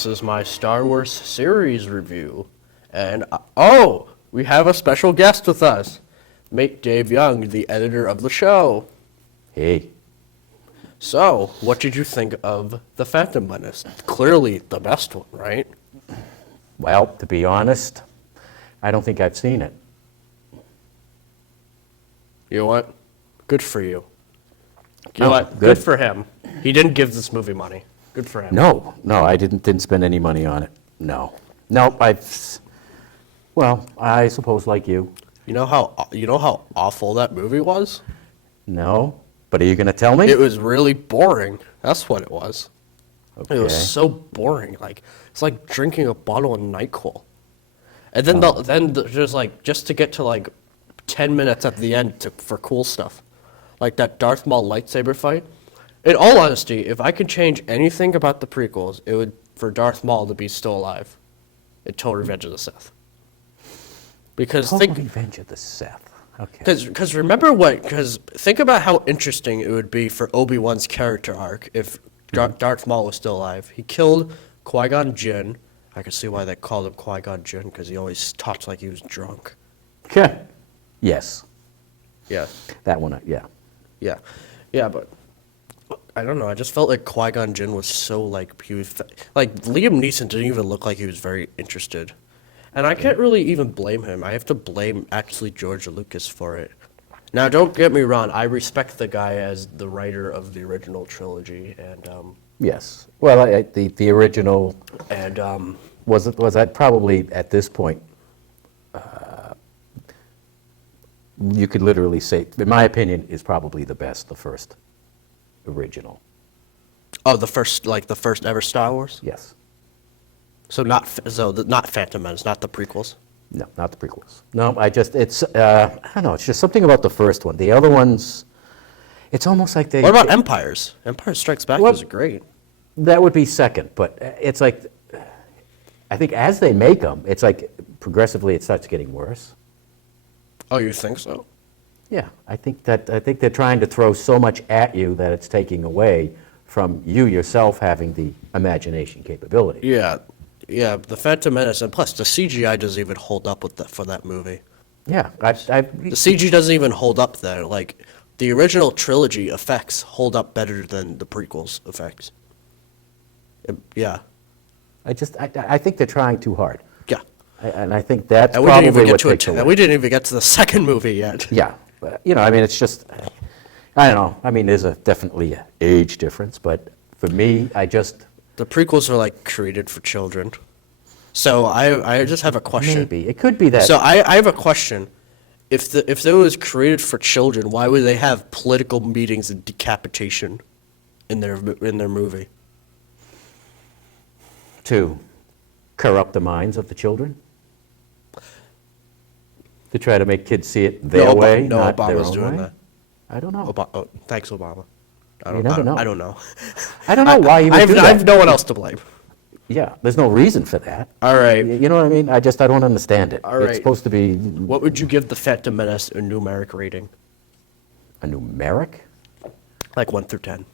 This is my Star Wars series review. And, we have a special guest with us. Meet Dave Young, the editor of the show. Hey. So, what did you think of The Phantom Menace? Clearly the best one, right? Well, to be honest, I don't think I've seen it. You know what? Good for you. You know what? Good. Good for him. He didn't give this movie money. Good for him. No, I didn't spend any money on it. No, I suppose like you. You know how awful that movie was? No, but are you going to tell me? It was really boring. That's what it was. Okay. It was so boring. Like it's like drinking a bottle of NyQuil. And then just to get to like 10 minutes at the end for cool stuff, like that Darth Maul lightsaber fight. In all honesty, if I could change anything about the prequels, it would for Darth Maul to be still alive in Total Revenge of the Sith. Because Revenge of the Sith. Okay. Because think about how interesting it would be for Obi-Wan's character arc if Darth Maul was still alive. He killed Qui-Gon Jinn. I can see why they called him Qui-Gon Jinn, because he always talked like he was drunk. Okay. Yes. Yeah. That one, yeah. Yeah. Yeah, but I don't know. I just felt like Qui-Gon Jinn was so like Liam Neeson didn't even look like he was very interested. And I can't really even blame him. I have to blame actually George Lucas for it. Now, don't get me wrong. I respect the guy as the writer of the original trilogy, and Yes. Well, the original and was that probably at this point. You could literally say, in my opinion, is probably the best. The first original. the first ever Star Wars. Yes. So not Phantom Menace, not the prequels. No, not the prequels. No, I don't know, it's just something about the first one. The other ones, it's almost like they... What about Empires? Empire Strikes Back was great. That would be second, but it's like, I think as they make them, it's like progressively it starts getting worse. Oh, you think so? Yeah, I think they're trying to throw so much at you that it's taking away from you yourself having the imagination capability. Yeah, the Phantom Menace, and plus the CGI doesn't even hold up for that movie. Yeah, The CG doesn't even hold up there. Like, the original trilogy effects hold up better than the prequels effects. Yeah. I think they're trying too hard. Yeah. And I think that's And probably what takes away. and we didn't even get to the second movie yet. Yeah, but, I mean, it's just, I don't know. I mean, there's definitely an age difference, but for me, The prequels are like created for children. So I just have a question. Maybe. It could be that. So I have a question. If it was created for children, why would they have political meetings and decapitation in their movie? To corrupt the minds of the children? To try to make kids see it their way, no, not their Obama's own doing way? that. I don't know. Thanks, Obama. You never know. I don't know. I don't know why he would do that. I have no one else to blame. Yeah, there's no reason for that. All right. You know what I mean? I don't understand it. All right. It's supposed to be What would you give the Phantom Menace a numeric rating? a numeric? Like 1 through 10.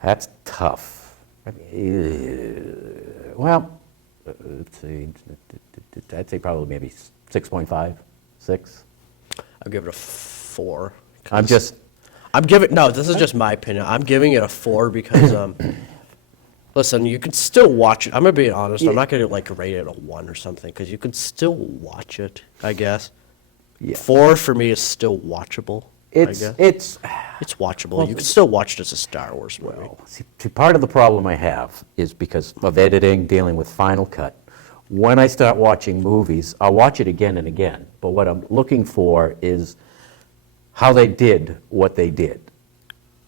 That's tough. I mean, well, let's see. I'd say probably maybe 6.5, 6. I'll give it a 4. No, this is just my opinion. I'm giving it a 4 because, listen, you can still watch it. I'm going to be honest. I'm not going to, rate it a 1 or something, because you can still watch it, I guess. Yeah. 4 for me is still watchable, I guess. It's It's watchable. You can still watch it as a Star Wars movie. See, part of the problem I have is because of editing, dealing with Final Cut. When I start watching movies, I'll watch it again and again. But what I'm looking for is how they did what they did.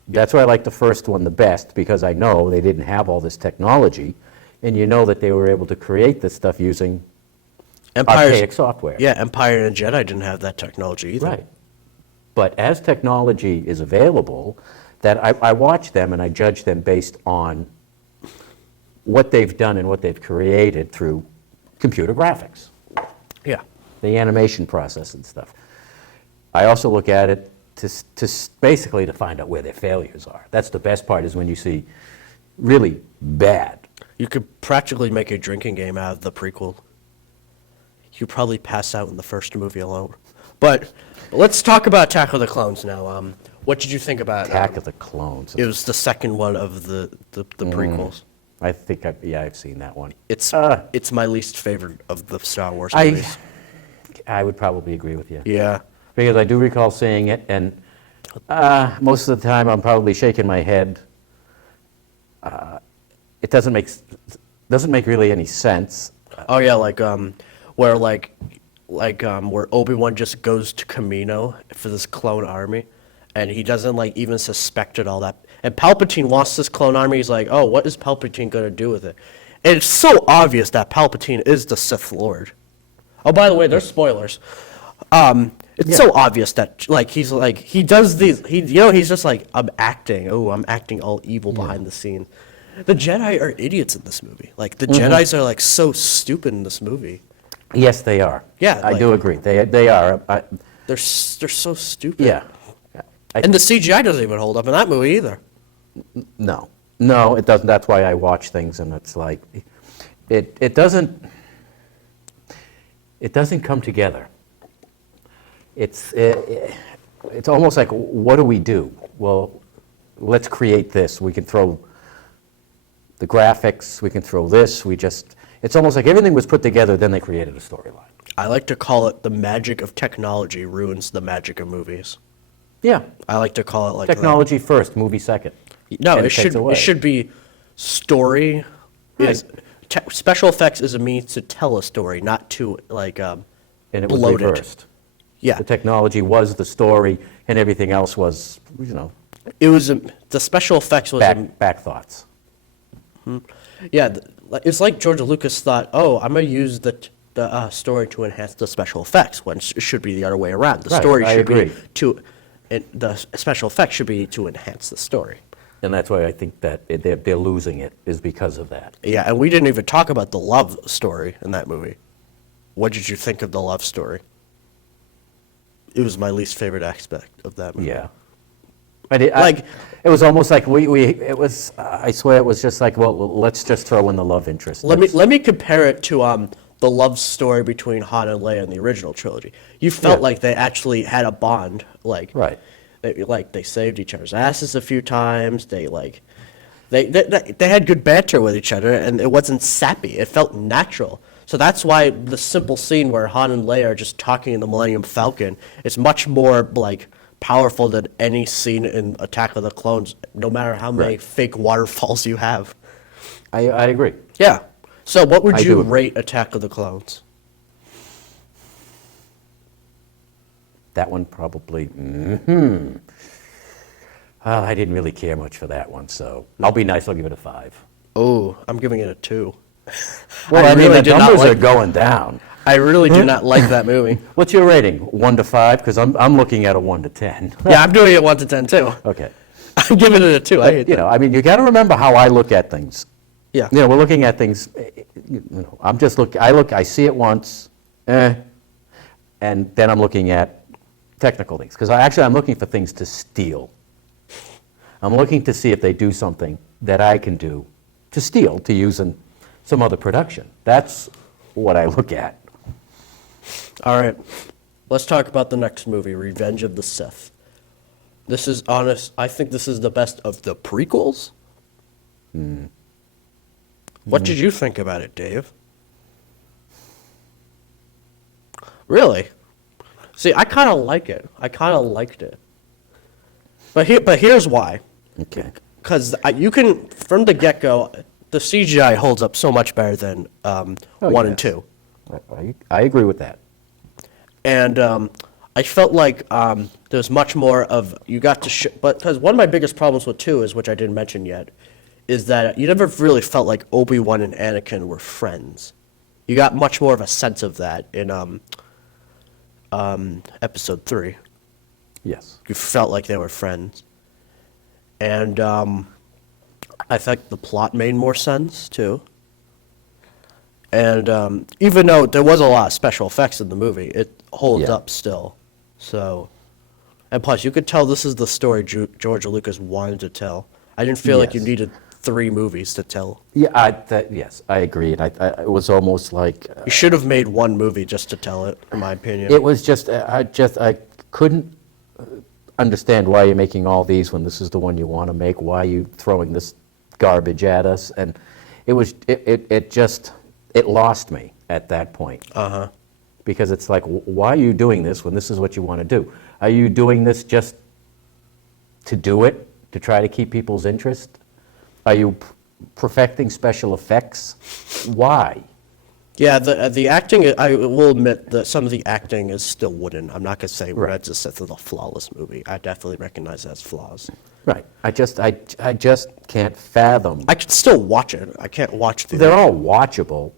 That's why I like the first one the best, because I know they didn't have all this technology, and you know that they were able to create this stuff using archaic software. Yeah, Empire and Jedi didn't have that technology either. Right. But as technology is available, that I watch them and I judge them based on what they've done and what they've created through computer graphics, Yeah. the animation process and stuff. I also look at it basically to find out where their failures are. That's the best part, is when you see really bad. You could practically make a drinking game out of the prequel. You'd probably pass out in the first movie alone. But let's talk about Attack of the Clones now. What did you think about Attack of the Clones. It was the second one of the prequels. I think, I've seen that one. It's my least favorite of the Star Wars I movies. I would probably agree with you. Yeah. Because I do recall seeing it, and most of the time I'm probably shaking my head. It doesn't make really any sense. Oh yeah, where where Obi-Wan just goes to Kamino for this clone army, and he doesn't even suspect it all that. And Palpatine wants this clone army. He's like, oh, what is Palpatine gonna do with it? And it's so obvious that Palpatine is the Sith Lord. Oh, by the way, there's spoilers. It's so obvious that he does these. He's just like, I'm acting. Oh, I'm acting all evil behind the scene. The Jedi are idiots in this movie. The Jedis are so stupid in this movie. Yes, they are. Yeah, I do agree. They are. They're so stupid. Yeah. And the CGI doesn't even hold up in that movie either. No, it doesn't. That's why I watch things, and it's like, it doesn't come together. It's almost like, what do we do? Well, let's create this. We can throw the graphics. We can throw this. It's almost like everything was put together. Then they created a storyline. I like to call it the magic of technology ruins the magic of movies. Yeah. I like to call it like Technology first, movie second. No, And it takes away. should be story. Right. Special effects is a means to tell a story, not to And it was bloat it. reversed. Yeah, The technology was the story, and everything else was, it was the special effects was back thoughts. It's like George Lucas thought, oh, I'm gonna use the story to enhance the special effects, when it should be the other way around. The Right, story I should agree. be the special effects should be to enhance the story. And that's why I think that they're losing it, is because of that. Yeah, and we didn't even talk about the love story in that movie. What did you think of the love story? It was my least favorite aspect of that movie. Yeah. Like- it was almost like it was, I swear it was just like, well, let's just throw in the love interest. Let me compare it to the love story between Han and Leia in the original trilogy. You felt Yeah. like they actually had a bond, Right. They saved each other's asses a few times. They had good banter with each other, and it wasn't sappy. It felt natural. So that's why the simple scene where Han and Leia are just talking in the Millennium Falcon is much more powerful than any scene in Attack of the Clones, no matter how many Right. fake waterfalls you have. I agree. Yeah. So what would I you do agree. rate Attack of the Clones? That one probably, I didn't really care much for that one, so I'll be nice, I'll give it a 5. Oh, I'm giving it a 2. Well, I I mean, really the did not numbers are like- going down. I really do not like that movie. What's your rating? 1 to 5? Because I'm looking at a 1 to 10. Yeah, I'm doing it 1 to 10 too. Okay. I'm giving it a 2. I hate You that. know, I mean, you got to remember how I look at things. Yeah. You know, we're looking at things, I'm just I see it once, and then I'm looking at technical things. Because I'm looking for things to steal. I'm looking to see if they do something that I can do to steal, to use in some other production. That's what I look at. All right. Let's talk about the next movie, Revenge of the Sith. This is honest. I think this is the best of the prequels. What did you think about it, Dave? Really? See, I kind of like it. I kind of liked it. But here's why. Okay. Because you can, from the get-go, the CGI holds up so much better than 1 and yes. 2. I agree with that. And I felt like there's much more of, you got to, but because one of my biggest problems with 2 is, which I didn't mention yet, is that you never really felt like Obi-Wan and Anakin were friends. You got much more of a sense of that in Episode 3. Yes. You felt like they were friends. And I think the plot made more sense, too. And even though there was a lot of special effects in the movie, it holds Yeah. up still. So, And plus, you could tell this is the story George Lucas wanted to tell. I didn't feel like you Yes. needed 3 movies to tell. Yeah, yes, I agree. And it was almost like, You should have made 1 movie just to tell it, in my opinion. it was just, I couldn't understand why you're making all these when this is the one you want to make. Why are you throwing this garbage at us? And it lost me at that point. Uh-huh. Because it's like, why are you doing this when this is what you want to do? Are you doing this just to do it, to try to keep people's interest? Are you perfecting special effects? Why? Yeah, the acting, I will admit that some of the acting is still wooden. I'm not going to say Right. Reds is a flawless movie. I definitely recognize that as flaws. Right. I just can't fathom. I could still watch it. I can't watch the... They're all watchable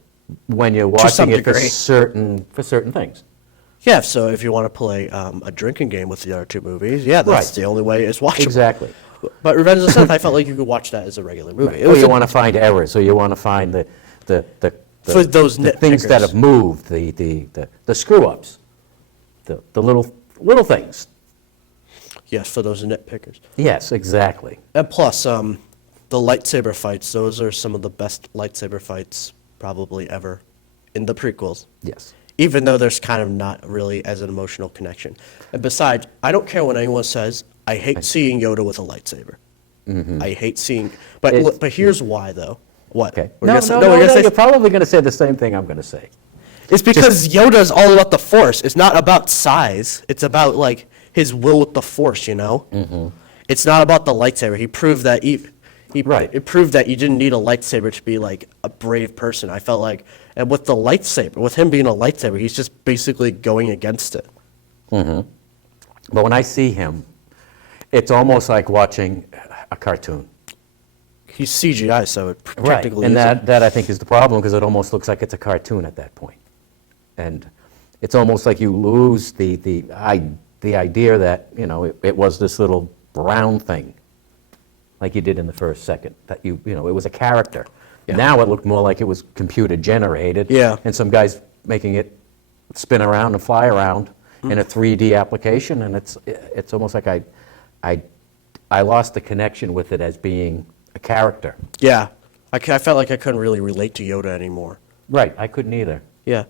when you're some watching it degree. for certain things. Yeah, so if you want to play a drinking game with the other 2 movies, yeah, that's Right. the only way it's watchable. Exactly. But Revenge of the Sith, I felt like you could watch that as a regular movie. It Or was you a- want to find errors, or you want to find the For those the things that nitpickers. have moved, the screw-ups, the little things. Yes, for those nitpickers. Yes, exactly. And plus, the lightsaber fights, those are some of the best lightsaber fights probably ever in the prequels. Yes. Even though there's kind of not really as an emotional connection. And besides, I don't care what anyone says, I hate seeing Yoda with a lightsaber. I hate seeing... But It's- but here's why, though. What? Okay. We're No, gonna say- no, we're no, gonna no, say- you're probably going to say the same thing I'm going to say. It's because Yoda's all about the Force. It's not about size. It's about, like, his will with the Force, you know? Mm-hmm. It's not about the lightsaber. He proved that Right. it proved that you didn't need a lightsaber to be, like, a brave person. I felt like... And with the lightsaber, with him being a lightsaber, he's just basically going against it. But when I see him, it's almost like watching a cartoon. He's CGI, so it Right. practically And isn't. that I think is the problem, because it almost looks like it's a cartoon at that point. And it's almost like you lose the idea that, it was this little brown thing, like you did in the first second, that it was a character. Yeah. Now it looked more like it was computer generated. Yeah. And some guy's making it spin around and fly around in a 3D application, and it's almost like I lost the connection with it as being a character. Yeah. I felt like I couldn't really relate to Yoda anymore. Right, I couldn't either. Yeah.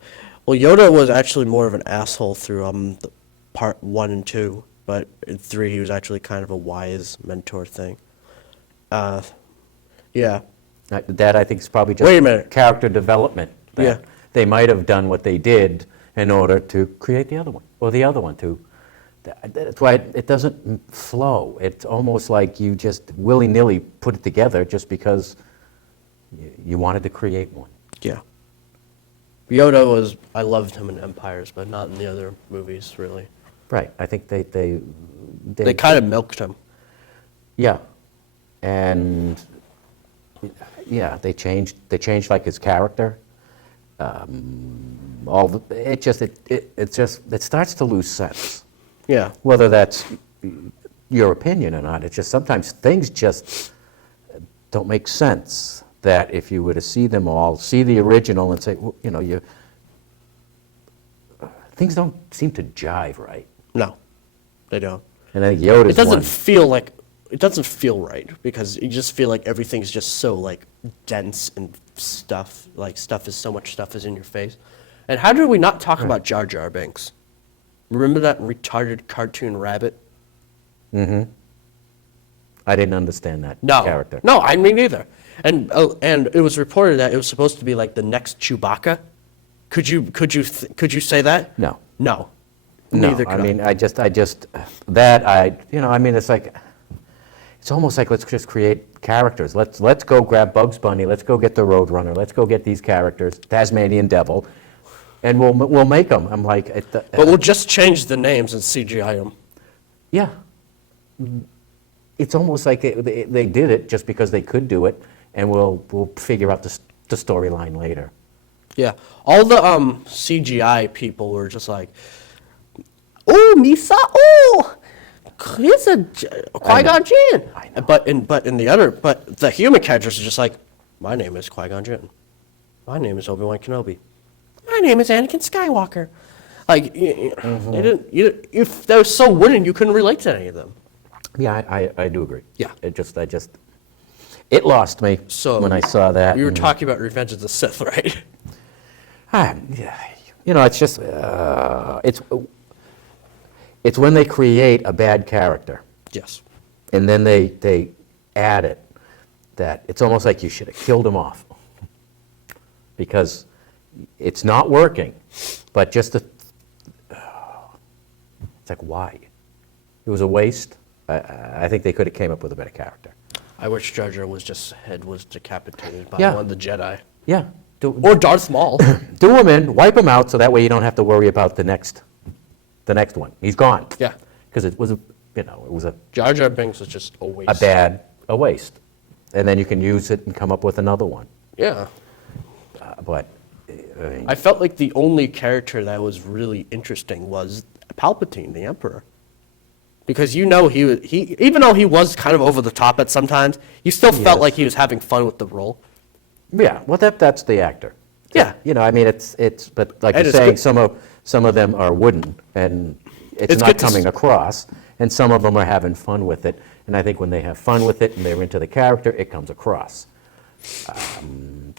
Well, Yoda was actually more of an asshole through the part 1 and 2, but in 3 he was actually kind of a wise mentor thing. Yeah. That I think is probably just Wait a minute. character development. That Yeah. They might have done what they did in order to create the other one, or the other one too. That's why it doesn't flow. It's almost like you just willy-nilly put it together just because you wanted to create one. Yeah. Yoda was, I loved him in Empires, but not in the other movies, really. Right. I think they They kind of milked him. Yeah, and yeah, they changed like his character. It starts to lose sense. Yeah. Whether that's your opinion or not, it's just sometimes things just don't make sense. That if you were to see them all, see the original, and say, things don't seem to jive right. No, they don't. And I think Yoda's It doesn't one. feel right because you just feel like everything's just so like dense and stuff. Like so much stuff is in your face. And how did we not talk about Jar Jar Binks? Remember that retarded cartoon rabbit? I didn't understand that No, character. no, I mean neither. And it was reported that it was supposed to be like the next Chewbacca. Could you say that? No. No. No, Neither I could mean, it's like, it's almost like let's just create characters. Let's go grab Bugs Bunny, let's go get the Roadrunner, let's go get these characters, Tasmanian Devil, and we'll make them. I'm like, But we'll just change the names and CGI them. yeah. It's almost like they did it just because they could do it, and we'll figure out the storyline later. Yeah, all the CGI people were just like, "Oh, Misa, oh, here's a Qui-Gon Jinn." I know. But the human characters are just like, "My name is Qui-Gon Jinn. My name is Obi-Wan Kenobi. My name is Anakin Skywalker. Like, they didn't, if they were so wooden, you couldn't relate to any of them. Yeah, I do agree. Yeah. It lost me So when I saw that. We were and- talking about Revenge of the Sith, right? Yeah, it's just, it's when they create a bad character, Yes. and then they add it, that it's almost like you should have killed him off. Because it's not working, but just it's like, why? It was a waste. I think they could have came up with a better character. I wish Jar Jar head was decapitated by Yeah. one of the Jedi. Yeah. Or Darth Maul. Do him in, wipe him out, so that way you don't have to worry about the next one. He's gone. Yeah. Because it was a Jar Jar Binks was just a waste. a waste. And then you can use it and come up with another one. Yeah. But, I mean, I felt like the only character that was really interesting was Palpatine, the Emperor. Because he even though he was kind of over the top at sometimes, you still felt Yes. like he was having fun with the role. yeah, well, that's the actor. Yeah. I mean, but like And you're it's saying, good- some of them are wooden, and it's It's not good to coming across, and some of them are having fun with it, and I think when they have fun with it and they're into the character, it comes across.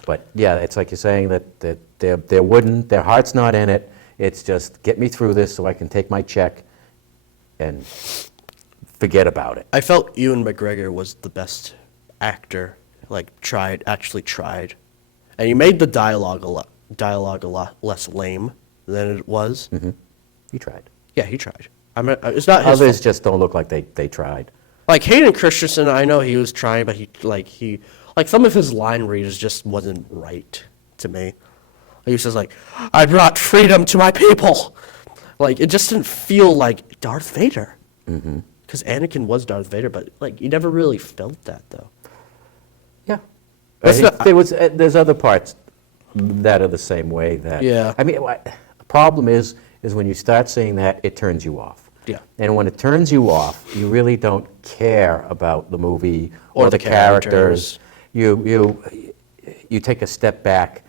But yeah, it's like you're saying that they're wooden, their heart's not in it. It's just get me through this so I can take my check and forget about it. I felt Ewan McGregor was the best actor, actually tried. And he made the dialogue a lot less lame than it was. He tried. Yeah, he tried. I mean, it's not his Others fault. just don't look like they tried. Like Hayden Christensen, I know he was trying, but he some of his line readers just wasn't right to me. He says like, "I brought freedom to my people." Like it just didn't feel like Darth Vader. Because Anakin was Darth Vader, but like you never really felt that though. Yeah. That's not- There's other parts that are the same way that. Yeah. I mean, the problem is when you start seeing that, it turns you off. Yeah. And when it turns you off, you really don't care about the movie Or or the the characters. characters. You take a step back,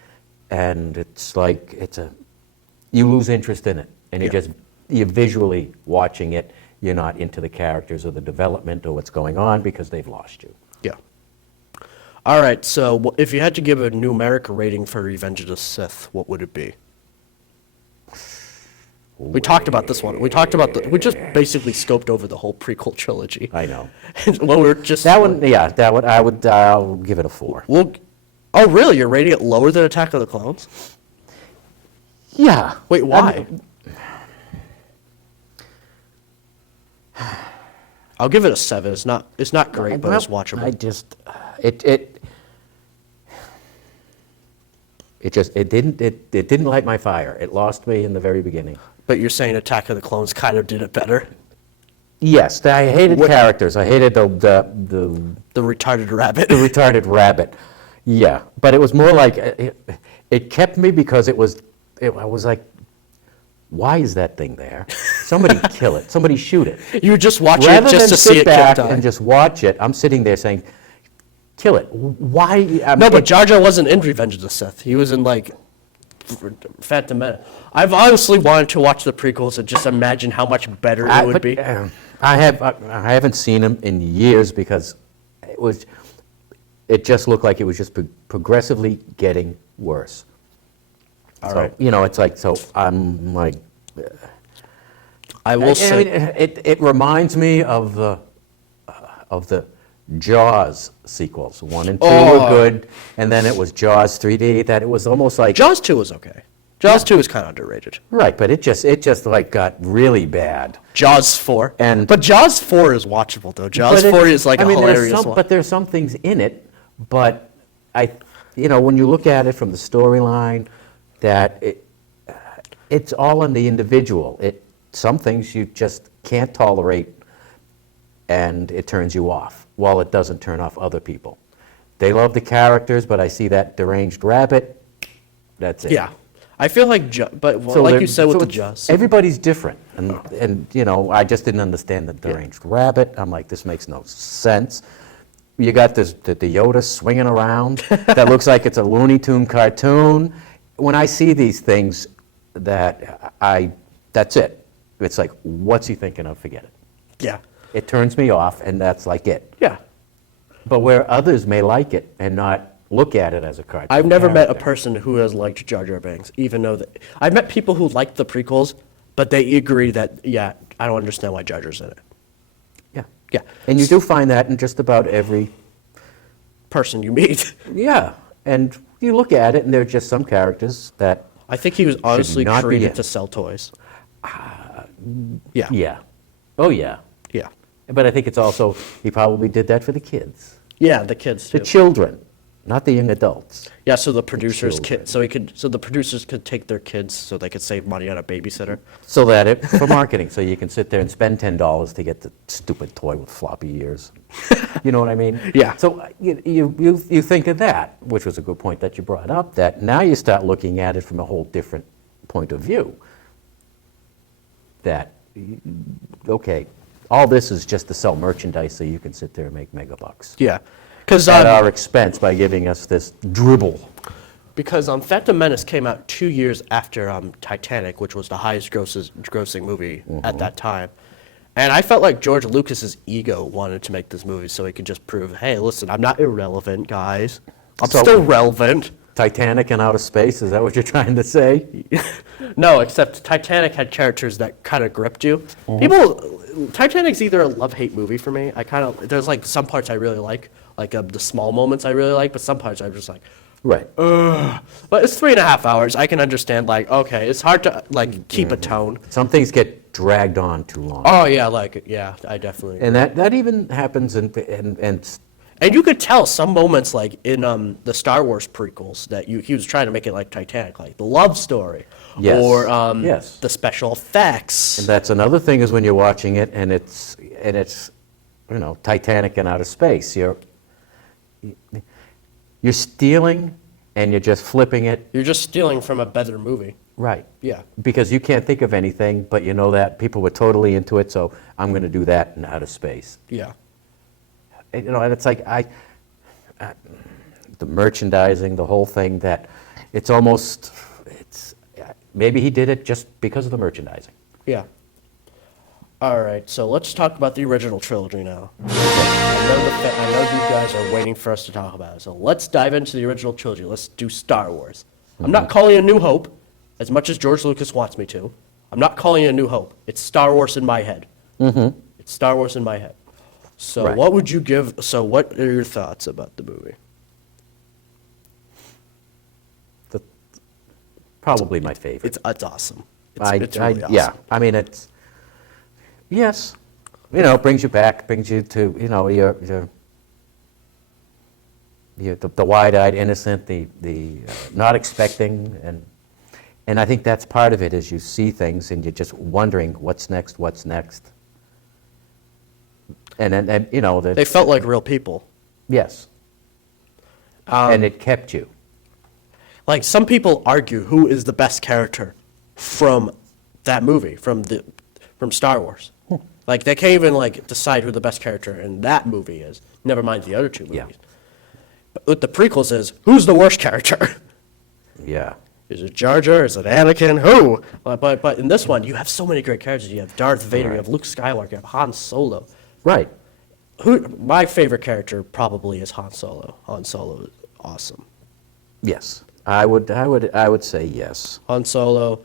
and it's like you lose interest in it, and Yeah. you're visually watching it. You're not into the characters or the development or what's going on because they've lost you. Yeah. All right. So if you had to give a numeric rating for Revenge of the Sith, what would it be? We talked about this one. We just basically scoped over the whole prequel trilogy. I know. Well, we're just That one, I'll give it a 4. Oh, really? You're rating it lower than Attack of the Clones? Yeah. Wait, why? I'll give it a 7. It's not great, but it's watchable. It didn't light my fire. It lost me in the very beginning. But you're saying Attack of the Clones kind of did it better? Yes, I hated characters. I hated the The retarded rabbit. the retarded rabbit. Yeah, but it was more like it kept me because I was like, why is that thing there? Somebody kill it. Somebody shoot it. You were just watching Rather it just than to see sit it back kill time. and just watch it, I'm sitting there saying, kill it. Why? No, but Jar Jar wasn't in Revenge of the Sith. He was in, like, Phantom Menace. I've honestly wanted to watch the prequels and just imagine how much better it would be. I haven't seen them in years because it just looked like it was just progressively getting worse. All So, right. it's like, so I'm like, I will say, it reminds me of the Jaws sequels. 1 and 2 Oh. were good, and then it was Jaws 3D. That it was almost like Jaws 2 was okay. Jaws 2 is kind of underrated. right, but it just like got really bad. Jaws 4. But Jaws 4 is watchable, though. Jaws 4 is like a hilarious one. But there's some things in it, but when you look at it from the storyline, that it's all on the individual. Some things you just can't tolerate, and it turns you off, while it doesn't turn off other people. They love the characters, but I see that deranged rabbit, that's it. Yeah. I feel like, like you said with the Jaws. Everybody's different, and I just didn't understand the deranged rabbit. I'm like, this makes no sense. You got the Yoda swinging around that looks like it's a Looney Tune cartoon. When I see these things, that I That's it. It's like, what's he thinking of? Forget it. Yeah. It turns me off, and that's like it. Yeah. But where others may like it and not look at it as a cartoon I've never met a character. person who has liked Jar Jar Binks, even though I've met people who liked the prequels, but they agree that, yeah, I don't understand why Jar Jar's in it. Yeah. Yeah. And you do find that in just about every, Person you meet. yeah. And you look at it, and there are just some characters that, I think he was honestly not be created in. to sell toys. Yeah. yeah. Oh, yeah. Yeah. But I think it's also, he probably did that for the kids. Yeah, the kids The too. children, not the young adults. Yeah, so the producers children. so the producers could take their kids so they could save money on a babysitter. So that it, for marketing, so you can sit there and spend $10 to get the stupid toy with floppy ears. You know what I mean? Yeah. So you think of that, which was a good point that you brought up, that now you start looking at it from a whole different point of view. That, okay, all this is just to sell merchandise so you can sit there and make megabucks. Yeah. Because At our expense by giving us this dribble. Phantom Menace came out 2 years after Titanic, which was the highest grossing movie at that time. And I felt like George Lucas's ego wanted to make this movie so he could just prove, hey, listen, I'm not irrelevant, guys. I'm So- still relevant. Titanic and outer space, is that what you're trying to say? No, except Titanic had characters that kind of gripped you. Titanic's either a love-hate movie for me. There's like some parts I really like the small moments I really like, but some parts I'm just like, Right. but it's 3.5 hours. I can understand, like, okay, it's hard to, like, keep a tone. Some things get dragged on too long. Oh, yeah, I definitely. And that even happens in And you could tell some moments, like, in the Star Wars prequels, that he was trying to make it like Titanic, like the love story. Yes, Or yes. the special effects. and that's another thing is when you're watching it and it's Titanic and outer space. You're stealing and you're just flipping it. You're just stealing from a better movie. Right. Yeah. Because you can't think of anything, but you know that people were totally into it, so I'm going to do that in outer space. Yeah. And it's like the merchandising, the whole thing, that it's maybe he did it just because of the merchandising. Yeah. All right, so let's talk about the original trilogy now. I know these guys are waiting for us to talk about it, so let's dive into the original trilogy. Let's do Star Wars. I'm not calling it A New Hope, as much as George Lucas wants me to. I'm not calling it A New Hope. It's Star Wars in my head. It's Star Wars in my head. So Right. what would you give? So what are your thoughts about the movie? Probably my favorite. It's awesome. It's really awesome. Yeah, I mean, yes, it brings you back, brings you to, the wide-eyed innocent, the not expecting, and I think that's part of it, is you see things and you're just wondering what's next. And then, They felt like real people. yes, and it kept you. Like, some people argue who is the best character from that movie, from Star Wars. Like, they can't even, like, decide who the best character in that movie is. Never mind the other two movies. Yeah. But with the prequels is, who's the worst character? Yeah. Is it Jar Jar? Is it Anakin? Who? But in this one, you have so many great characters. You have Darth Vader, you have Luke Skywalker, you have Han Solo. Right. My favorite character probably is Han Solo. Han Solo is awesome. Yes. I would say yes. Han Solo,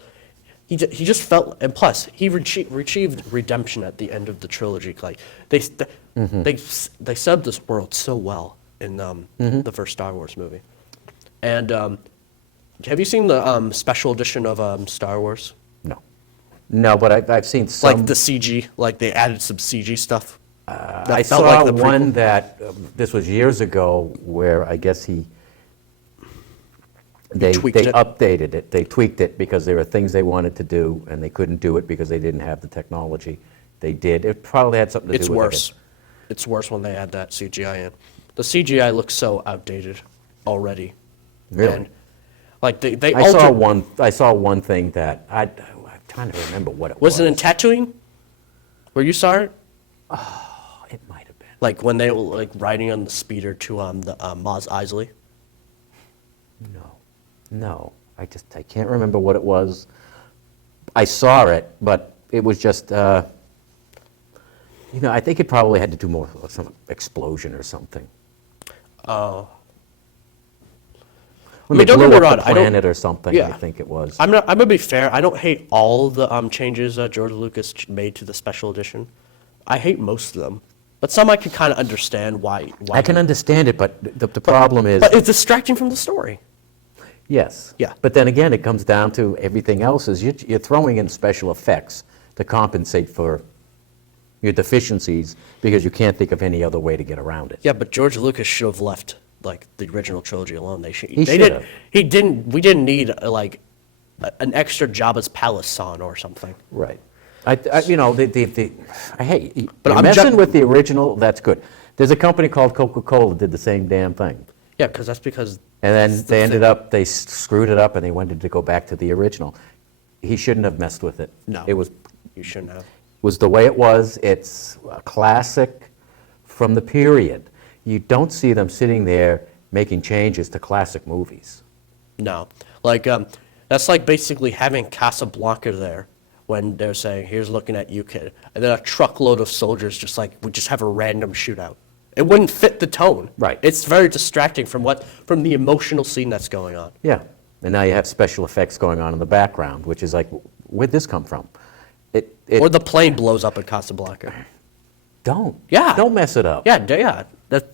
he just felt, and plus he retrieved redemption at the end of the trilogy. Like they subbed this world so well in the first Star Wars movie. And have you seen the special edition of Star Wars? No, but I've seen some. Like the CG, like they added some CG stuff. I saw one that this was years ago, where I guess they tweaked it. updated it. They tweaked it because there were things they wanted to do and they couldn't do it because they didn't have the technology. They did. It probably had something to It's do with worse. It's worse when they add that CGI in. The CGI looks so outdated already. Really? And, like they I saw altered. I saw one thing that I'm trying to remember what it Was it in Tatooine? Where you saw it? It might have been. Like when they were like riding on the speeder to the Mos Eisley. No, I can't remember what it was. I saw it, but it was just, I think it probably had to do more with some explosion or something. Oh. When mean, they don't get blew me up wrong, the I don't- planet or something, Yeah. I think it was. I'm gonna be fair. I don't hate all the changes that George Lucas made to the special edition. I hate most of them, but some I can kind of understand why. I can understand it, but the problem is, But it's distracting from the story. yes. Yeah. But then again, it comes down to everything else is you're throwing in special effects to compensate for your deficiencies because you can't think of any other way to get around it. Yeah, but George Lucas should have left like the original trilogy alone. They should. He They should didn't. have. He didn't. We didn't need an extra Jabba's palace song or something. Right. I I hate, But you're I'm messing ju- with the original, that's good. There's a company called Coca-Cola that did the same damn thing. Yeah, because that's because. And then it's the they ended thing. up, they screwed it up and they wanted to go back to the original. He shouldn't have messed with it. No. It was You shouldn't have. the way it was. It's a classic from the period. You don't see them sitting there making changes to classic movies. No, that's like basically having Casablanca there when they're saying, "Here's looking at you, kid," and then a truckload of soldiers would just have a random shootout. It wouldn't fit the tone. Right. It's very distracting from the emotional scene that's going on. Yeah. And now you have special effects going on in the background, which is like, where'd this come from? Or the plane blows up in Casablanca. Don't. Yeah. Don't mess it up. Yeah. That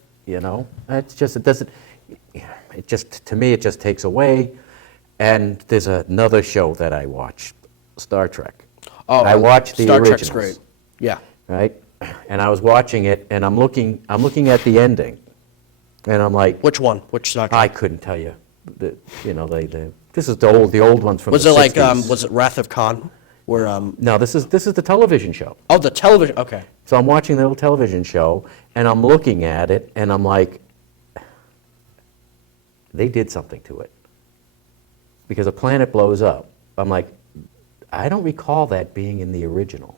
It's just, to me, it just takes away. And there's another show that I watch, Star Trek. I watched the Star originals. Trek's great. Yeah. Right? And I was watching it, and I'm looking at the ending, and I'm like, Which one? Which Star Trek? I couldn't tell you. This is the old ones from Was the it like 60s. was it Wrath of Khan? Where No, this is the television show. oh, the television. Okay. So I'm watching the little television show, and I'm looking at it, and I'm like, they did something to it. Because a planet blows up. I'm like, I don't recall that being in the original.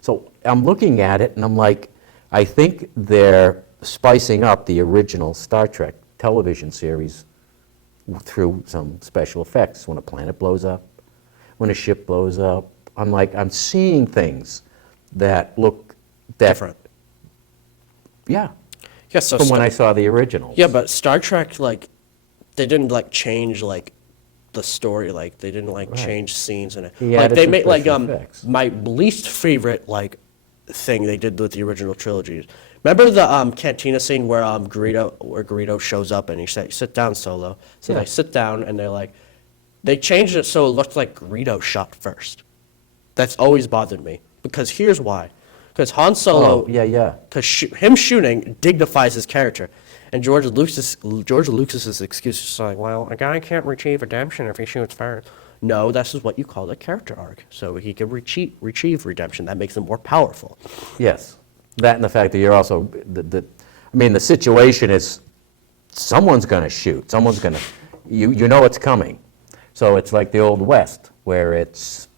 So I'm looking at it, and I'm like, I think they're spicing up the original Star Trek television series through some special effects. When a planet blows up, when a ship blows up, I'm like, I'm seeing things that look Different. Yeah, Yeah. So from when I saw the original. Yeah, but Star Trek, they didn't change the story. They didn't change scenes in it. He added They some made special effects. my least favorite thing they did with the original trilogy. Remember the cantina scene where Greedo shows up and he said, "Sit down, Solo." So Yeah. they sit down and they're like, they changed it so it looked like Greedo shot first. That's always bothered me because here's why. Because Han Solo. Oh, yeah. Because him shooting dignifies his character. And George Lucas's excuse is like, well, a guy can't retrieve redemption if he shoots first. No, this is what you call a character arc. So he can retrieve redemption. That makes him more powerful. Yes. That and the fact that you're also, the situation is someone's going to shoot. Someone's going to, you know it's coming. So it's like the Old West, where it's,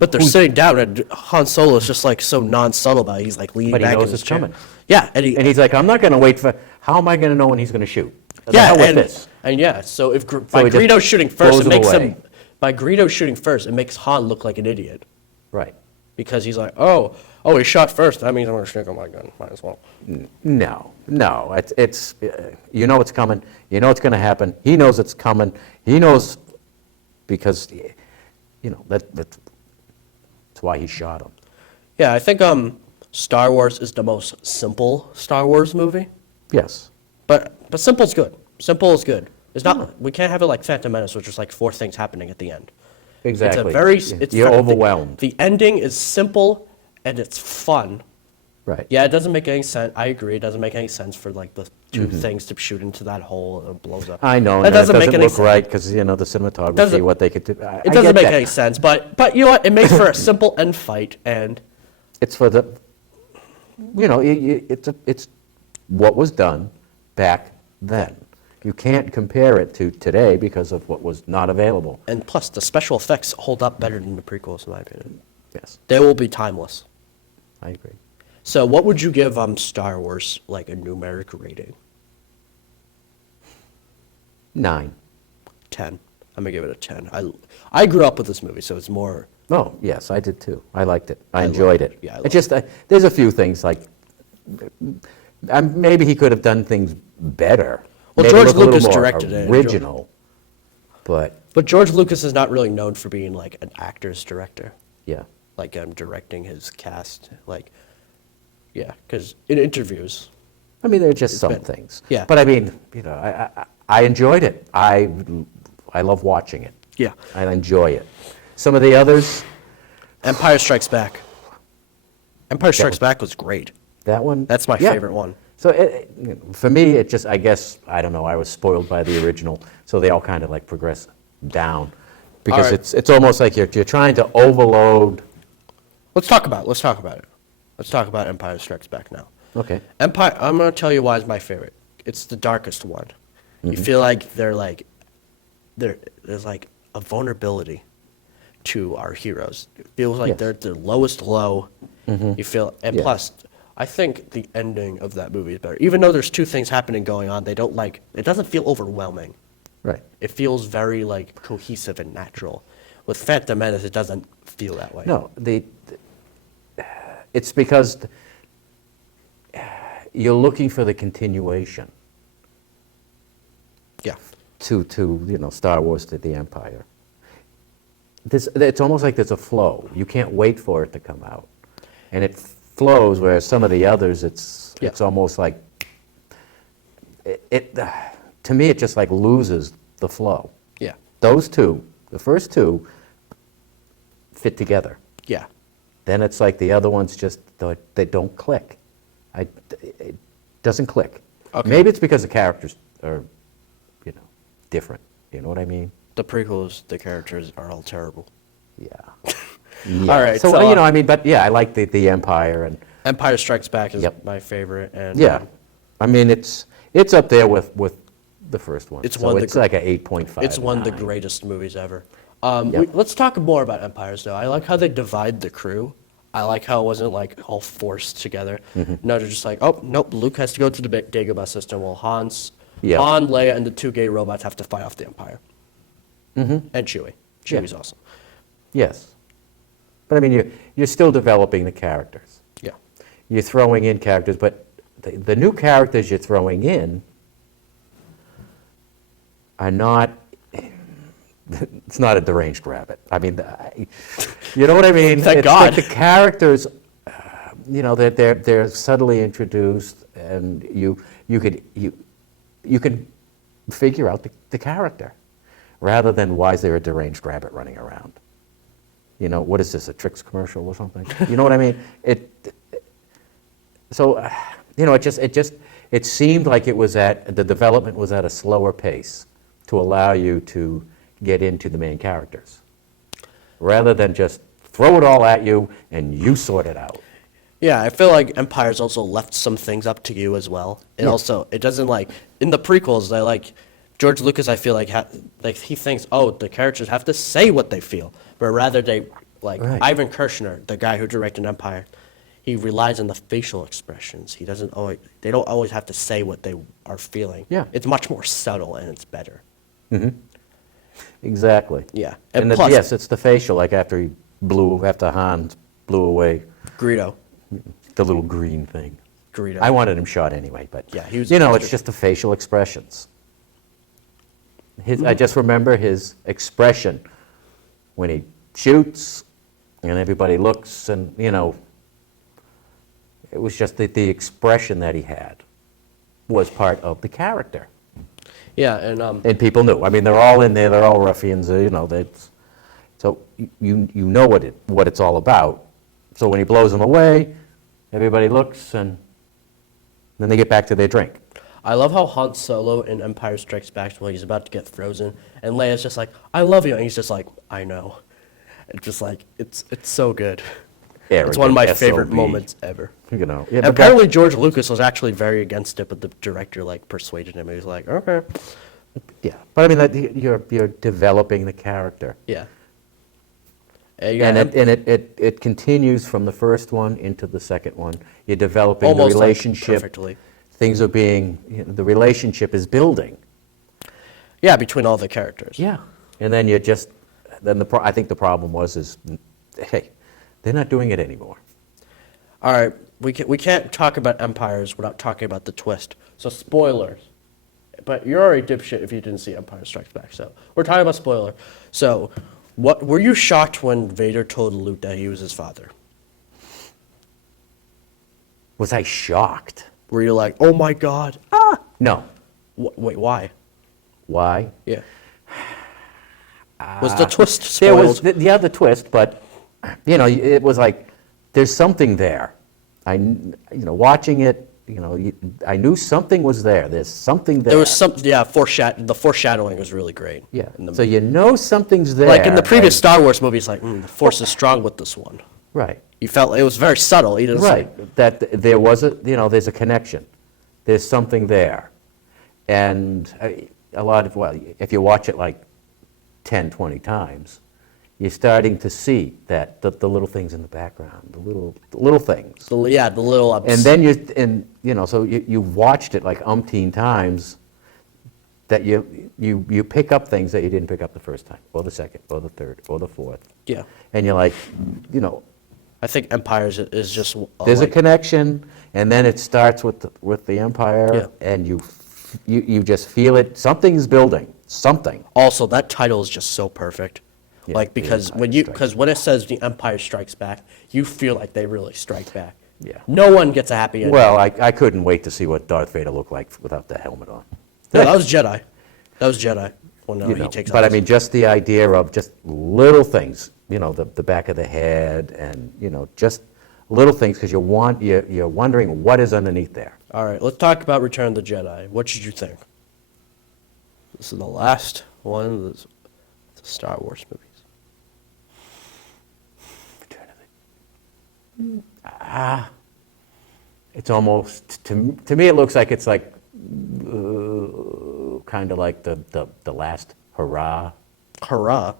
But they're sitting down, and Han Solo is just so non-subtle about it. He's leaning But he back knows in his it's chair. coming. Yeah, and he's like, I'm not going to wait for, how am I going to know when he's going to shoot? The yeah, hell with and, this. and yeah. So if by he just Greedo shooting first, blows it it makes away. him. By Greedo shooting first, it makes Han look like an idiot Right. because he's like, oh, he shot first. That means I'm gonna shoot on my gun. Might as well. No. It's you know it's coming. You know it's going to happen. He knows it's coming. He knows because, that's why he shot him. Yeah, I think Star Wars is the most simple Star Wars movie, Yes. but simple's good. Simple is good. It's not. We can't have it like Phantom Menace, which is 4 things happening at the end. Exactly. It's a very. You're overwhelmed. The ending is simple and it's fun. Right. Yeah, it doesn't make any sense. I agree. It doesn't make any sense for the 2 things to shoot into that hole and it blows up. I know. That and doesn't it make doesn't any look sense. right because, the cinematography, Doesn't- what they could do. It doesn't make any sense, but you know what? It makes for a simple end fight, and It's for the, it's what was done back then. You can't compare it to today because of what was not available. plus the special effects hold up better than the prequels, in my opinion. Yes, They will be timeless. I agree. So, what would you give Star Wars a numeric rating? 9. 10. I'm gonna give it a 10. I grew up with this movie, so it's more Oh, yes, I did too. I liked it. I loved enjoyed it. it. Yeah, I It loved just, there's a few things like, maybe he could have done things better. Well, Maybe George look a little Lucas more directed it, and original, but, But George Lucas is not really known for being like an actor's director, yeah. like directing his cast. Like, yeah, because in interviews, I mean, there are just some been- things. yeah. But I mean, I enjoyed it. I love watching it. yeah, I enjoy it. Some of the others, Empire Strikes Back. Empire Strikes was- Back was great. that one. That's my yeah. favorite one. So for me, it just, I guess, I don't know, I was spoiled by the original, so they all kind of like progress down. Because All right. it's almost like you're trying to overload. Let's talk about it. Let's talk about Empire Strikes Back now. Okay. Empire. I'm gonna tell you why it's my favorite. It's the darkest one. You feel like there's like a vulnerability to our heroes. It feels like Yes. they're at their lowest low. You feel, and Yeah. plus, I think the ending of that movie is better. Even though there's two things happening going on, they don't like. It doesn't feel overwhelming. Right. It feels very like cohesive and natural. With Phantom Menace, it doesn't feel that way. No, it's because you're looking for the continuation Yeah. to Star Wars to the Empire. It's almost like there's a flow. You can't wait for it to come out. And it flows, whereas some of the others, it's Yeah. almost like, to me, it just like loses the flow. Yeah. Those two, the first two, fit together. Yeah. Then it's like the other ones just, they don't click. It doesn't click. Okay. Maybe it's because the characters are, different. You know what I mean? The prequels, the characters are all terrible. Yeah. All right, So, so, I mean, but yeah, I like the Empire and, Empire Strikes Back is Yep. my favorite, and yeah. I mean, it's up there with the first one. It's So one of the it's gr- like a 8.5. it's one of the 9. greatest movies ever. Yep. Let's talk more about Empires, though. I like how they divide the crew. I like how it wasn't like all forced together. Mm-hmm. No, they're just like, oh nope, Luke has to go to the Dagobah system, while Han, Yeah. Leia, and the two gay robots have to fight off the Empire. Mm-hmm. And Chewie. Yeah. Chewie's awesome. Yes. But I mean, you're still developing the characters. Yeah. You're throwing in characters, but the new characters you're throwing in are not, it's not a deranged rabbit. I mean, you know what I mean? Thank It's God. like the characters, they're subtly introduced, and you can figure out the character, rather than why is there a deranged rabbit running around? What is this, a Trix commercial or something? You know what I mean? It seemed like the development was at a slower pace to allow you to get into the main characters, rather than just throw it all at you and you sort it out. Yeah, I feel like Empire's also left some things up to you as well. And Yeah. also, it doesn't like, in the prequels, they like, George Lucas, I feel like, he thinks, oh, the characters have to say what they feel. But rather they, like, Right. Ivan Kershner, the guy who directed Empire, he relies on the facial expressions. They don't always have to say what they are feeling. Yeah. It's much more subtle and it's better. Exactly. Yeah. And plus, yes, it's the facial, like after Han blew away Greedo. the little green thing. Greedo. I wanted him shot anyway, but Yeah, he was- it's just the facial expressions. I just remember his expression when he shoots and everybody looks, and it was just the expression that he had was part of the character. Yeah, and And people knew. I mean, they're all in there. They're all ruffians. So you know what it's all about. So when he blows them away, everybody looks, and then they get back to their drink. I love how Han Solo in Empire Strikes Back, when he's about to get frozen, and Leia's just like, I love you, and he's just like, I know. It's just like, it's so good. It's one of my Arrogant favorite SOB. moments ever. Yeah, And but apparently George Lucas was actually very against it, but the director persuaded him. He was like, okay. yeah. But I mean, you're developing the character. Yeah. And it continues from the first one into the second one. You're developing almost the like, relationship. perfectly. Things are being, the relationship is building. Yeah, between all the characters. Yeah. And then I think the problem was hey, they're not doing it anymore. All right, we can't talk about Empires without talking about the twist. So spoilers, but you're already dipshit if you didn't see Empire Strikes Back. So we're talking about spoiler. So, what were you shocked when Vader told Luke that he was his father? Was I shocked? Were you like, oh my god? No. Wait, why? Why? Yeah. Was the twist There spoiled? was the other twist, but it was like there's something there. Watching it, I knew something was there. There's something there. There was some, yeah, the foreshadowing was really great. Yeah. In the- So something's there. like in the previous and- Star Wars movies, like, the Force is strong with this one. Right. You felt it was very subtle. You didn't Right. say, That there was there's a connection. There's something there. And if you watch it like 10, 20 times, you're starting to see that the little things in the background, the little things. the little. And then so you've watched it like umpteen times that you pick up things that you didn't pick up the first time, or the second, or the third, or the fourth. Yeah. And you're like, I think Empires is just. there's a like, connection, and then it starts with the Empire, Yeah. and you just feel it. Something's building. Something. Also, that title is just so perfect. Yeah, Like The because Empire when it says the Empire Strikes Back, you feel like they really strike back. Yeah. No one gets a happy ending. Well, I couldn't wait to see what Darth Vader looked like without the helmet on. No, that was Jedi. That was Jedi. When You he know, takes. but off I mean, just the idea of just little things, the back of the head, and just little things, because you're wondering what is underneath there. All right, let's talk about Return of the Jedi. What did you think? This is the last one of the Star Wars movies. It's almost to me. It looks like it's like kind of like the last hurrah Hurrah!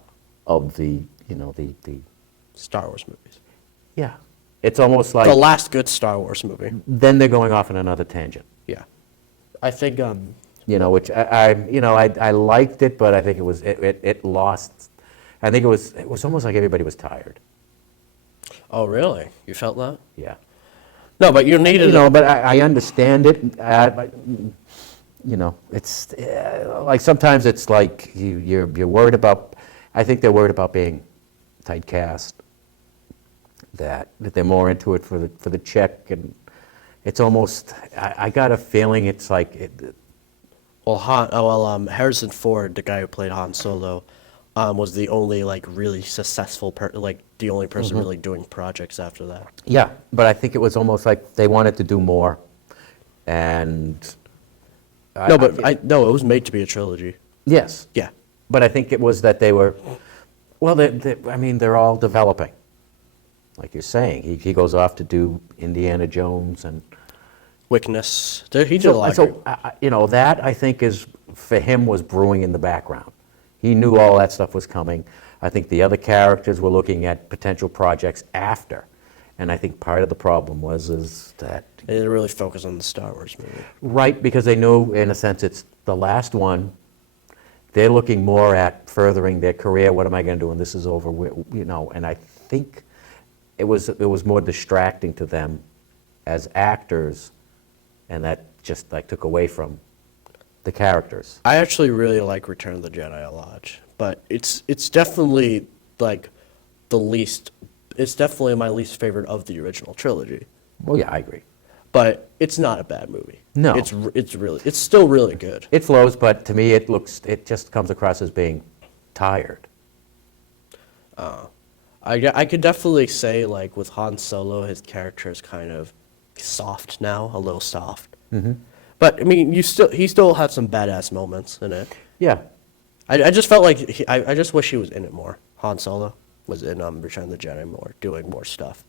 of the Star Wars movies. yeah. It's almost like The last good Star Wars movie. then they're going off on another tangent. Yeah, I think. Which I liked it, but I think it lost. I think it was almost like everybody was tired. Oh, really? You felt that? Yeah. No, but you needed. But I understand it. It's like sometimes it's like you're worried about. I think they're worried about being typecast. That they're more into it for the check, and it's almost. I got a feeling it's like. Harrison Ford, the guy who played Han Solo, was the only really successful the only person really doing projects after that. Yeah, but I think it was almost like they wanted to do more, and. It was made to be a trilogy. Yes. Yeah. But I think it was that they were, well, they're all developing. Like you're saying, he goes off to do Indiana Jones and. Witness. He did a lot. That I think for him was brewing in the background. He knew all that stuff was coming. I think the other characters were looking at potential projects after. And I think part of the problem is that. They didn't really focus on the Star Wars movie. Right, because they knew, in a sense, it's the last one. They're looking more at furthering their career. What am I going to do when this is over? And I think it was more distracting to them as actors, and that just took away from the characters. I actually really like Return of the Jedi a lot, but it's definitely the least. It's definitely my least favorite of the original trilogy. Well, yeah, I agree. But it's not a bad movie. No. It's still really good. It flows, but to me, it just comes across as being tired. I could definitely say with Han Solo, his character is kind of soft now, a little soft. Mm-hmm. But I mean, he still had some badass moments in it. Yeah. I just felt like I just wish he was in it more. Han Solo was in Return of the Jedi more, doing more stuff.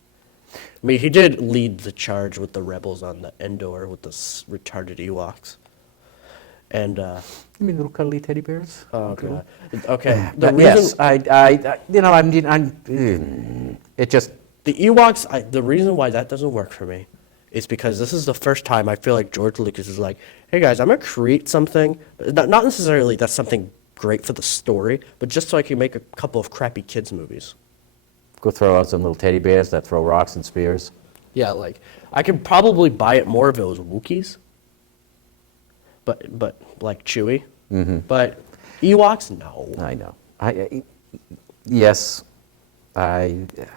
I mean, he did lead the charge with the rebels on the Endor with the retarded Ewoks. And You mean little cuddly teddy bears? oh god, okay. But yes, it just. The Ewoks, the reason why that doesn't work for me is because this is the first time I feel like George Lucas is like, hey guys, I'm going to create something, not necessarily that's something great for the story, but just so I can make a couple of crappy kids movies. go throw out some little teddy bears that throw rocks and spears. Yeah, like I could probably buy it more if it was Wookiees. But like Chewie. Mm-hmm. But Ewoks, no. I know. Yes, it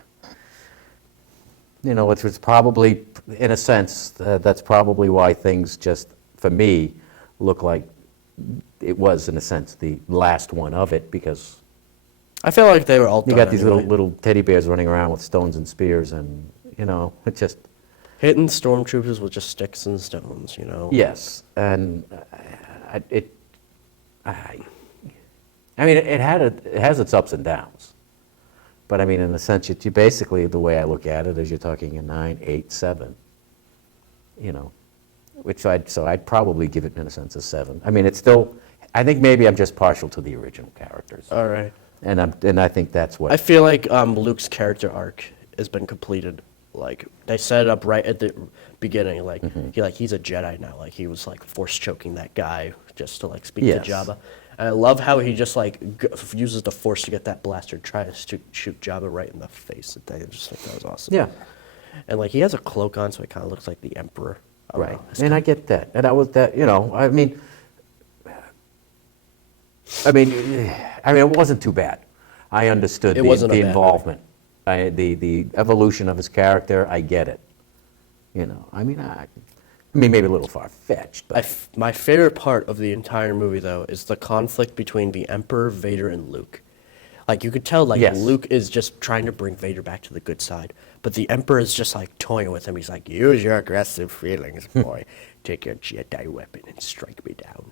was probably, in a sense, that's probably why things just, for me, look like it was, in a sense, the last one of it, because I feel like they were all you done got these anyway. little teddy bears running around with stones and spears, and, it just, Hitting stormtroopers with just sticks and stones, yes, and it has its ups and downs. But I mean, in a sense, you basically, the way I look at it is you're talking a 9, 8, 7, so I'd probably give it, in a sense, a 7. I mean, it's still, I think maybe I'm just partial to the original characters. All right. And I think that's what. I feel like Luke's character arc has been completed. Like they set it up right at the beginning. Like he's a Jedi now. Like he was like force choking that guy just to like speak Yes. to Jabba. And I love how he just like uses the force to get that blaster, try to shoot Jabba right in the face. I just think that was awesome. Yeah. And like he has a cloak on, so he kind of looks like the Emperor. I don't Right. know. And I get that. And that was that, it wasn't too bad. I understood It wasn't a the bad involvement. The evolution of his character, I get it. Maybe a little far-fetched, but My favorite part of the entire movie, though, is the conflict between the Emperor, Vader, and Luke. Like, you could tell, like, Yes. Luke is just trying to bring Vader back to the good side. But the Emperor is just, like, toying with him. He's like, use your aggressive feelings, boy. Take your Jedi weapon and strike me down.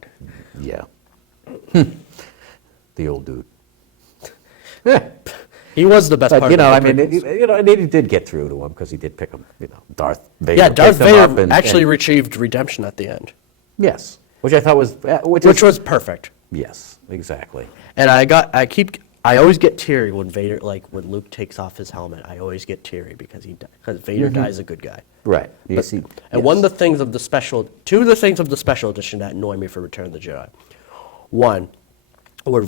yeah. The old dude. He was the best But, part of the prequels. and he did get through to him because he did pick him, Darth Vader. Yeah, Darth picked him up Vader and- actually and- retrieved redemption at the end, yes, which I thought was... which was perfect. Yes, exactly. And I always get teary when Vader, like, when Luke takes off his helmet. I always get teary because Vader dies a good guy. Right. You But- see, and yes. one of the things of the two of the things of the special edition that annoy me for Return of the Jedi. One, when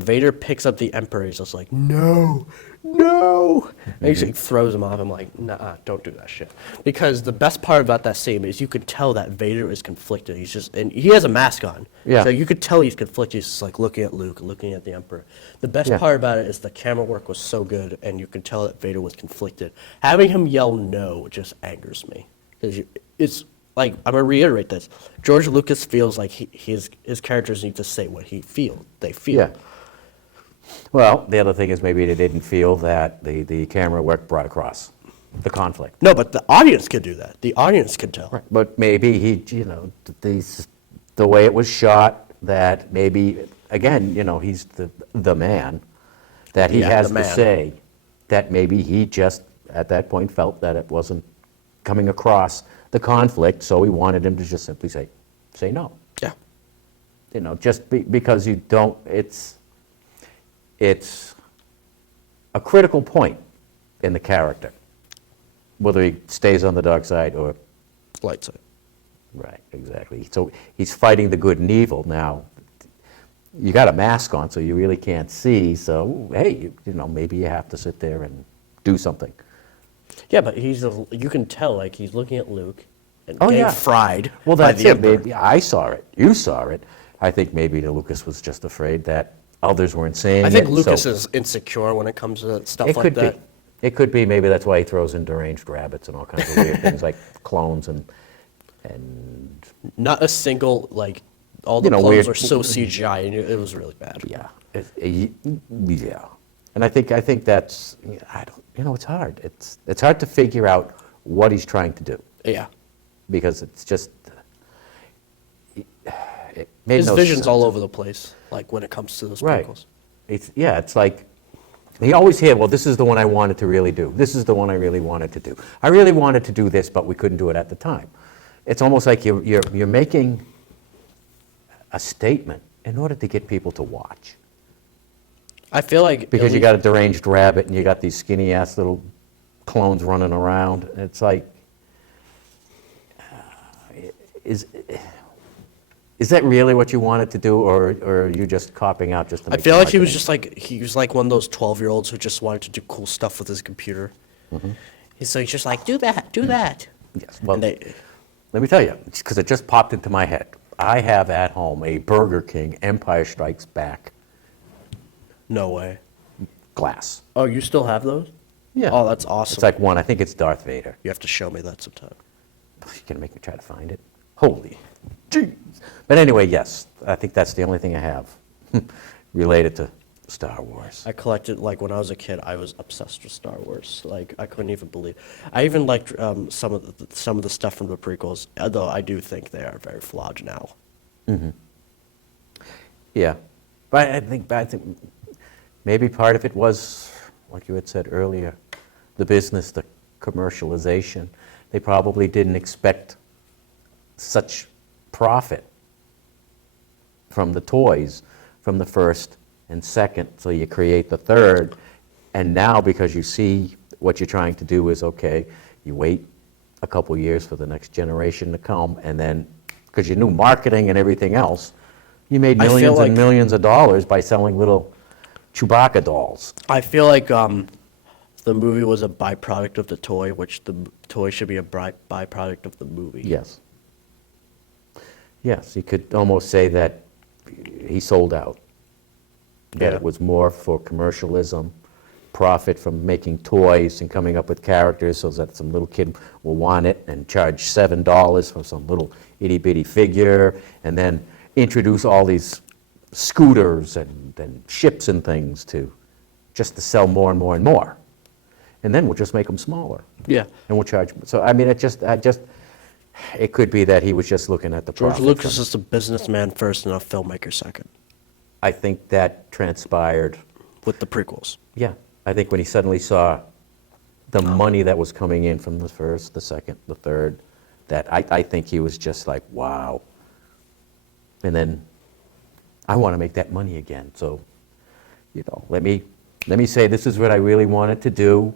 Vader picks up the Emperor, he's just like, no, no. And he just throws him off. I'm like, nah, don't do that shit. Because the best part about that scene is you could tell that Vader is conflicted. And he has a mask on. Yeah. So you could tell he's conflicted. He's just like looking at Luke, looking at the Emperor. The best Yeah. part about it is the camera work was so good, and you could tell that Vader was conflicted. Having him yell no just angers me. 'Cause it's like, I'm gonna reiterate this. George Lucas feels like his characters need to say what they feel. Yeah. Well, the other thing is maybe they didn't feel that the camera work brought across the conflict. No, but the audience could do that. The audience could tell. But maybe the way it was shot, that maybe, again, he's the man, that he Yeah, has the to man. say, that maybe he just, at that point, felt that it wasn't coming across the conflict, so he wanted him to just simply say no. Yeah. Just because you don't, it's a critical point in the character, whether he stays on the dark side or... Light side. Right, exactly. So he's fighting the good and evil. Now, you got a mask on, so you really can't see, so, hey, maybe you have to sit there and do something. Yeah, but you can tell, like, he's looking at Luke and Oh, getting yeah. fried Well, by that's the it. Emperor. Maybe I saw it. You saw it. I think maybe Lucas was just afraid that others weren't seeing it. I think so- Lucas is insecure when it comes to stuff It like could that. be. It could be. Maybe that's why he throws in deranged rabbits and all kinds of weird things like clones and Not a single, like, all the clothes weird- are so CGI, and it was really bad. yeah, yeah. And I think that's, I don't, it's hard. It's hard to figure out what he's trying to do Yeah. because it's just it made His no vision's sense. all over the place, like, when it comes to those Right. prequels. It's like, he always hear, well, this is the one I wanted to really do. This is the one I really wanted to do. I really wanted to do this, but we couldn't do it at the time. It's almost like you're making a statement in order to get people to watch. I feel like... Because you got a deranged rabbit and you got these skinny-ass little clones running around. It's like, is Is that really what you wanted to do, or are you just copping out just to I make feel the like he was marketing? just like one of those 12-year-olds who just wanted to do cool stuff with his computer. He's just like, do that, do that. Yes, well, And they, let me tell you, because it just popped into my head. I have at home a Burger King Empire Strikes Back no way. glass. Oh, you still have those? Yeah. Oh, that's awesome. It's like one, I think it's Darth Vader. You have to show me that sometime. You're going to make me try to find it? Holy jeez. But anyway, yes, I think that's the only thing I have related to Star Wars. I collected, like, when I was a kid, I was obsessed with Star Wars. Like, I couldn't even believe. I even liked some of the stuff from the prequels, although I do think they are very flawed now. Yeah, but I think maybe part of it was, like you had said earlier, the business, the commercialization. They probably didn't expect such profit from the toys from the first and second, so you create the third, and now because you see what you're trying to do is, okay, you wait a couple years for the next generation to come, and then, because you knew marketing and everything else, you made I feel millions like- and millions of dollars by selling little Chewbacca dolls. I feel like the movie was a byproduct of the toy, which the toy should be a byproduct of the movie. Yes. Yes, you could almost say that he sold out. That Yeah. it was more for commercialism, profit from making toys and coming up with characters so that some little kid will want it and charge $7 for some little itty-bitty figure, and then introduce all these scooters and ships and things just to sell more and more and more. And then we'll just make them smaller. Yeah. And we'll charge. So, I mean, it could be that he was just looking at the George profit. Lucas is a businessman first and a filmmaker second, I think that transpired. with the prequels. Yeah, I think when he suddenly saw the money that was coming in from the first, the second, the third, that I think he was just like, wow. And then, I want to make that money again. So, let me say this is what I really wanted to do.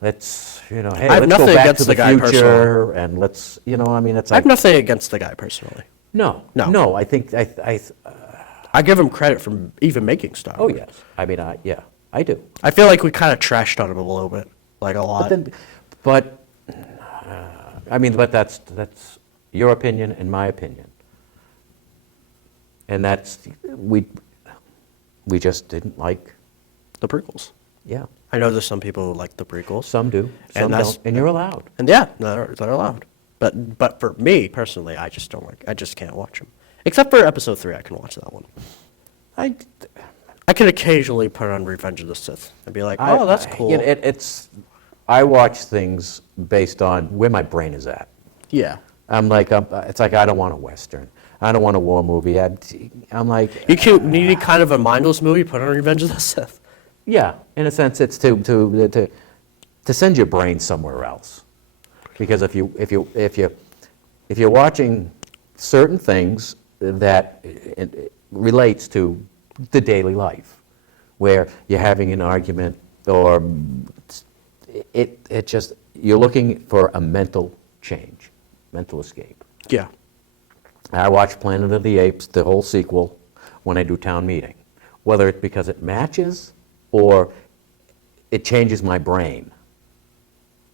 Let's, hey, I have let's go nothing back against to the the guy future, and let's, I mean, it's I have like, nothing against the guy personally. no, No. I think, I give him credit for even making Star oh, Wars. yes. I mean, yeah, I do. I feel like we kind of trashed on him a little bit, like a lot. But I mean, but that's your opinion and my opinion. And we just didn't like, The prequels. yeah. I know there's some people who like the prequels. Some do, some that's- don't, and you're allowed. And yeah, they're allowed. But for me personally, I just don't like. I just can't watch them. Except for Episode 3, I can watch that one. I can occasionally put on Revenge of the Sith and be like, oh, that's cool. I watch things based on where my brain is at. Yeah. I'm like, it's like I don't want a Western. I don't want a war movie. I'm like, You need kind of a mindless movie, put on Revenge of the Sith. yeah, in a sense, it's to send your brain somewhere else. Because if you're watching certain things that it relates to the daily life, where you're having an argument, or it just, you're looking for a mental change, mental escape. Yeah. I watch Planet of the Apes, the whole sequel, when I do town meeting. Whether it's because it matches or it changes my brain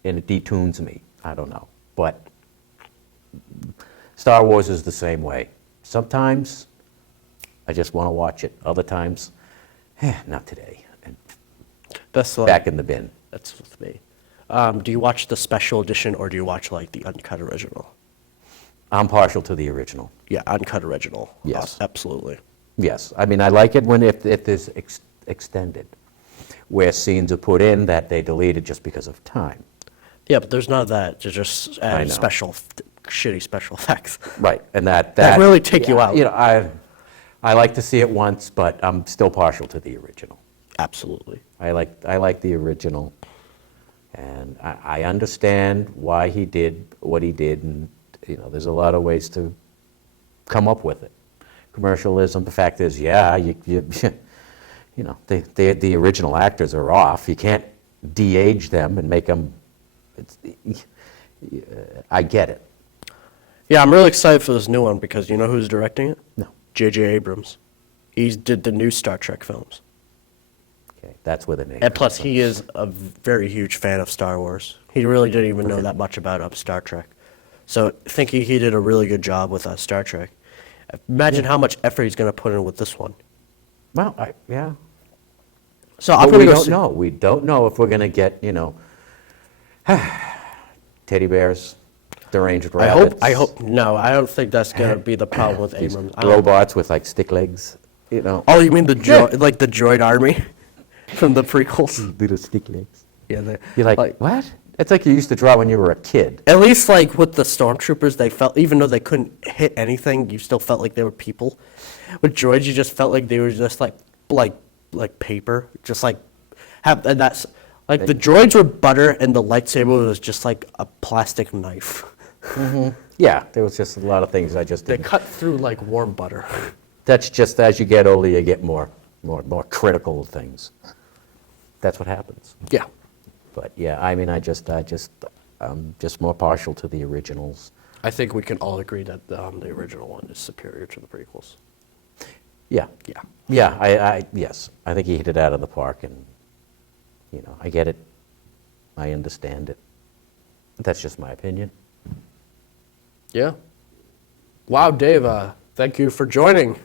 and it detunes me, I don't know. But Star Wars is the same way. Sometimes I just want to watch it. Other times, not today. And That's like, back in the bin. That's with me. Do you watch the special edition or do you watch like the uncut original? I'm partial to the original. Yeah, uncut original. Yes. Absolutely. Yes, I mean, I like it when if there's extended, where scenes are put in that they deleted just because of time. Yeah, but there's none of that. To just I add know. shitty special effects. Right, and that really take you out. I like to see it once, but I'm still partial to the original. Absolutely. I like the original, and I understand why he did what he did, and there's a lot of ways to come up with it. Commercialism. The fact is, the original actors are off. You can't de-age them and make them. I get it. Yeah, I'm really excited for this new one because you know who's directing it? No. J.J. Abrams. He did the new Star Trek films. Okay, that's where the name. And plus, he is a very huge fan of Star Wars. He really didn't even know that much about Star Trek. So I think he did a really good job with Star Trek. Imagine how much effort he's going to put in with this one. Well, yeah. So I'm But going we to go don't see. know. We don't know if we're going to get, teddy bears, deranged rabbits. I hope. No, I don't think that's going to be the problem with these Abrams. I don't- robots with like stick legs, Oh, you mean the like the droid army from the prequels? little stick legs. Yeah, You're like, what? It's like you used to draw when you were a kid. at least like with the stormtroopers, they felt even though they couldn't hit anything, you still felt like they were people. With droids, you just felt like they were just like paper, just like and that's like the droids were butter and the lightsaber was just like a plastic knife. Yeah, there was just a lot of things I just They didn't. cut through like warm butter. That's just as you get older, you get more critical of things. That's what happens. Yeah. But yeah, I mean, I'm just more partial to the originals. I think we can all agree that the original one is superior to the prequels. Yeah. Yeah. Yeah, yes, I think he hit it out of the park, and, I get it. I understand it. That's just my opinion. Yeah. Wow, Dave, thank you for joining.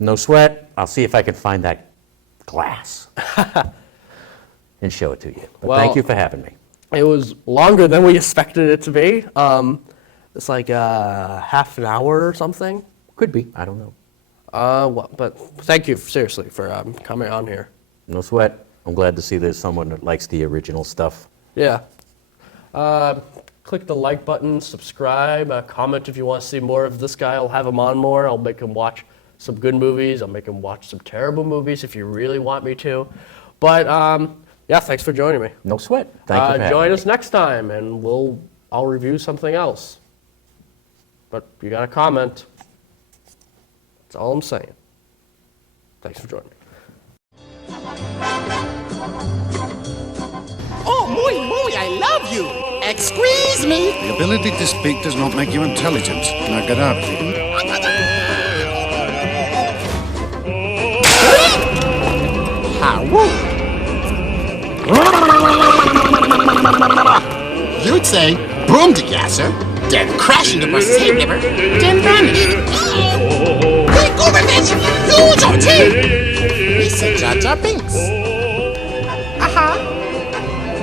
No sweat. I'll see if I can find that glass and show it to you. But thank Well- you for having me. It was longer than we expected it to be. It's like half an hour or something. Could be. I don't know. But thank you seriously for coming on here. No sweat. I'm glad to see there's someone that likes the original stuff. Yeah. Click the like button, subscribe, comment if you want to see more of this guy. I'll have him on more. I'll make him watch some good movies. I'll make him watch some terrible movies if you really want me to. But yeah, thanks for joining me. No sweat. Thank you for having Join me. us next time, and I'll review something else. But you got to comment. That's all I'm saying. Thanks for joining me. Oh, muy, muy, I love you. Excuse me. The ability to speak does not make you intelligent. Now get out. How? You'd say, boom to gasser, then crash into my tape never, then vanished. Take over this huge OT! Lisa Jar Jar Binks.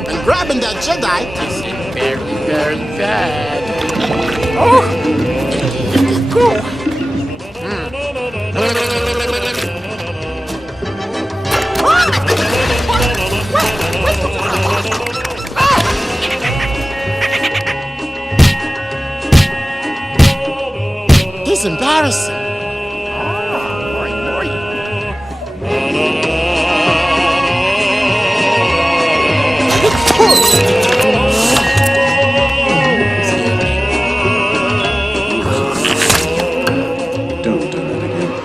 And grabbing that Jedi is very, very bad. Oh! Cool. It's embarrassing. Don't do that again.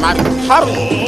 My puppy.